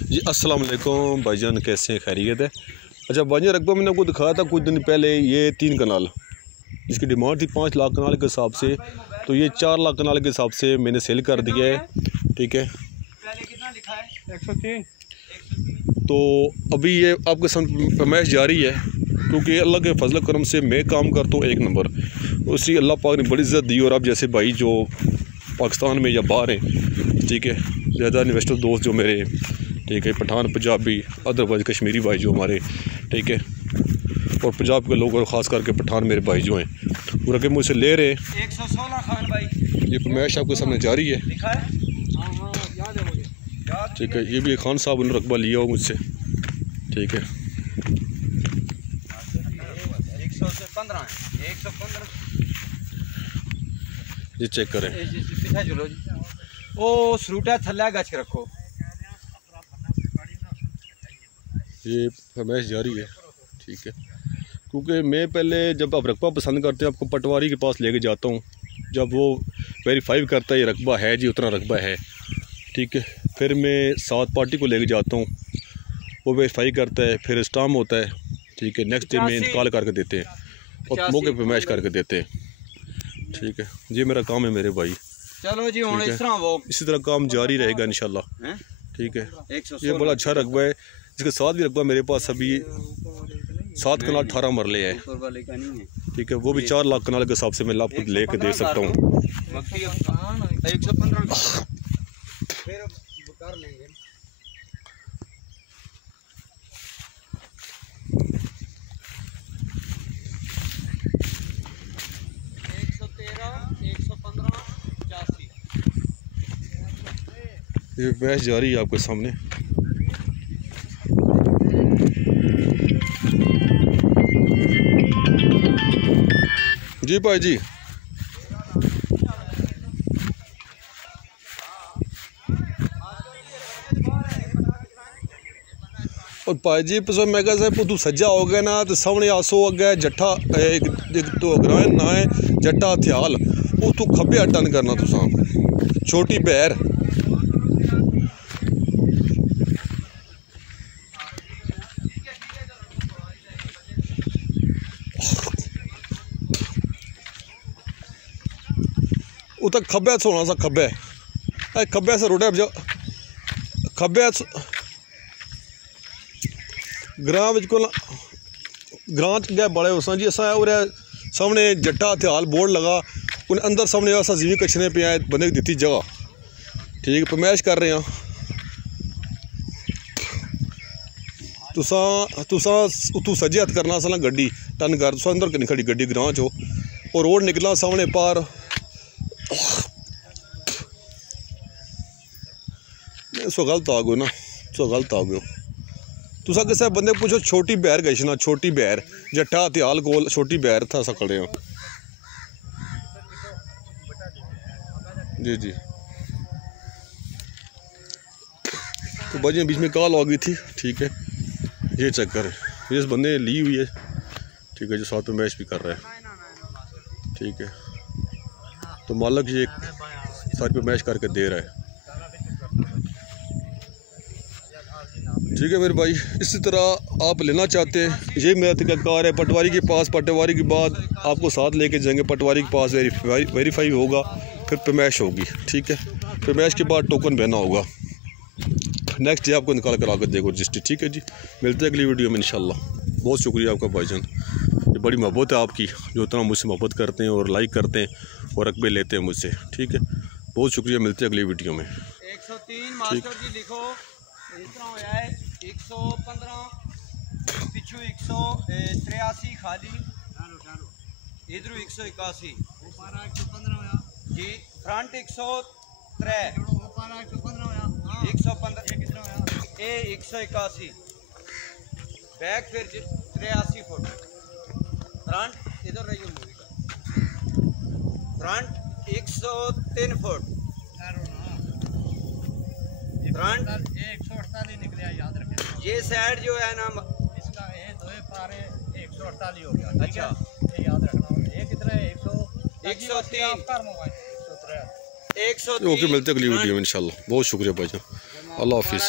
जी अस्सलाम वालेकुम भाईजान, कैसे हैं? खैरियत है। अच्छा भाईजान, रकबा मैंने आपको दिखाया था कुछ दिन पहले, ये 3 कनाल जिसकी डिमांड थी 5 लाख कनाल के हिसाब से, तो ये 4 लाख कनाल के हिसाब से मैंने सेल कर दिया है। ठीक है, 103। तो अभी ये आपके सामने फरमाइश जारी है, क्योंकि अल्लाह के फजल करम से मैं काम करता हूँ 1 नंबर, उसी अल्लाह पाक ने बड़ी इज़्ज़त दी। और आप जैसे भाई जो पाकिस्तान में या बाहर हैं, ठीक है, ज़्यादा इन्वेस्टर दोस्त जो मेरे, ठीक है, पठान पंजाबी अदरवाइज कश्मीरी भाई जो हमारे, ठीक है, और पंजाब के लोग और ख़ास करके पठान मेरे भाई जो हैं, वो रकम मुझसे ले रहे हैं। 116 खान भाई, ये फरमाइश आपके सामने जारी है। ठीक है, ये भी खान साहब ने रकबा लिया हो मुझसे। ठीक है, 115 ये चेक करें। ओ सरूटा थल्ला गच रखो, ये फरमाइश जारी है। ठीक है, क्योंकि मैं पहले जब आप रकबा पसंद करते हैं आपको पटवारी के पास लेके जाता हूँ, जब वो वेरीफाई करता है ये रकबा है जी, उतना रकबा है, ठीक है, फिर मैं 7 पार्टी को लेके जाता हूँ, वो वेरीफाई करता है, फिर स्टाम्प होता है। ठीक है, नेक्स्ट डे में इंतकाल करके देते हैं और मौके पे मैच करके देते हैं। ठीक है, ये मेरा काम है मेरे भाई। चलो जी, इस तरह वो इसी तरह काम जारी रहेगा इंशाल्लाह। ठीक है, ये बड़ा अच्छा रकबा है। इसके साथ भी रकबा मेरे पास अभी 7 कनाल 18 मरले है। ठीक है, वो भी 4 लाख कनाल के हिसाब से मैं आपको लेके दे सकता हूँ। 115 ये मैच जारी है आपके सामने। जी भाई जी, और भाई जी मैं कहा तू सज्जा हो गया ना, तो सामने आसो अगे जट्ठा एक तो ग्रां ना है जट्टा हथियाल, वो तू खब्बे टन करना तुसा छोटी बैर। वो तो खब्बे सोना सा खब्बे से रोटे खब्बे ग्रां को ग्रां गए बड़े उस जी असा और सामने जट्टा हथियाल बोर्ड लगा, उन अंदर सामने असा जीवी कछने पे आए बंदे की दी जगह। ठीक है, फरमाइश कर रहे हैं तू सज्जे हथ करना सा ना गड्डी टन कर, तुसा अंदर नहीं खड़ी गड्डी ग्रां चो, और रोड निकला सामने पार सो गलत आ गयो ना, सो गलत आ गयो। तुसा किसी बंदे पूछो छोटी बैर गई ना, छोटी बैर जट्टा हथियाल कोल छोटी बैर था सकड़े हो। जी जी, तो भाजी बीच में कॉल आ गई थी। ठीक है, ये चेक करें, ये इस बंदे ने ली हुई है। ठीक है, जो साथ में मैच भी कर रहा है। ठीक है, तो मालिक ये साथ पे मैच करके दे रहा है। ठीक है मेरे भाई, इसी तरह आप लेना चाहते हैं, ये मेरा तरीक़ाकार है। पटवारी के पास, पटवारी के बाद आपको साथ लेके जाएंगे, पटवारी के पास वेरीफाई होगा, फिर पैमाइश होगी। ठीक है, पैमाइश के बाद टोकन बहना होगा, नेक्स्ट डे आपको निकाल कर आकर देगा रजिस्ट्री। ठीक है जी, मिलते हैं अगली वीडियो में इंशाल्लाह। बहुत शुक्रिया आपका भाईजान, ये बड़ी मोहब्बत है आपकी, जो इतना मुझसे मोहब्बत करते हैं और लाइक करते हैं और रकबे लेते हैं मुझसे। ठीक है, बहुत शुक्रिया, मिलते हैं अगली वीडियो में। 103 मास्टर जी लिखो, इस तरह होया है 115 पिछू 183 खाली, इधर 181 जी, फ्रंट 103 181 बैक फिर 83 फुट फ्रंट, इधर रही मूवी का फ्रंट 103 फुट फ्रंट 148 निकले, याद रखें। ये साइड जो है ना इसका ये दो पारे 148 हो गया। अच्छा, ये याद रखना। ये कितना है? 103 ओके, मिलते हैं अगली वीडियो में इंशाल्लाह। बहुत शुक्रिया भाईजान, अल्लाह हाफिज़।